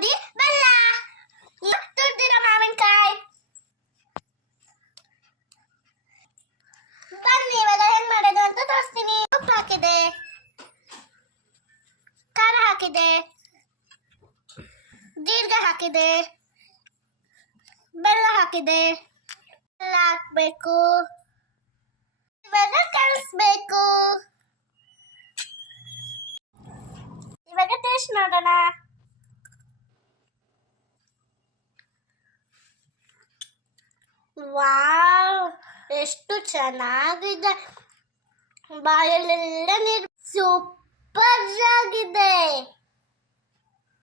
ನೋಡಿ ಬೆಲ್ಲ, ತುರ್ದಿರೋ ಮಾವಿನಕಾಯಿ. ಬನ್ನಿ ಇವಾಗ ಹೆಂಗ್ ಮಾಡೋದು ಅಂತ ತೋರಿಸ್ತೀನಿ. ಉಪ್ಪು ಹಾಕಿದೆ, ಖಾರ ಹಾಕಿದೆ, ಜೀರಿಗೆ ಹಾಕಿದೆ, ಬೆಲ್ಲ ಹಾಕಿದೆ. ಬೆಲ್ಲ ಹಾಕ್ಬೇಕು, ಇವಾಗ ಕಲಿಸ್ಬೇಕು. ಇವಾಗ ಟೇಸ್ಟ್ ನೋಡೋಣ. ವಾವ್, ಎಷ್ಟು ಚೆನ್ನಾಗಿದೆ, ಬಾಯಲ್ಲೆಲ್ಲ ನೀರು, ಸೂಪರ್ ಆಗಿದೆ.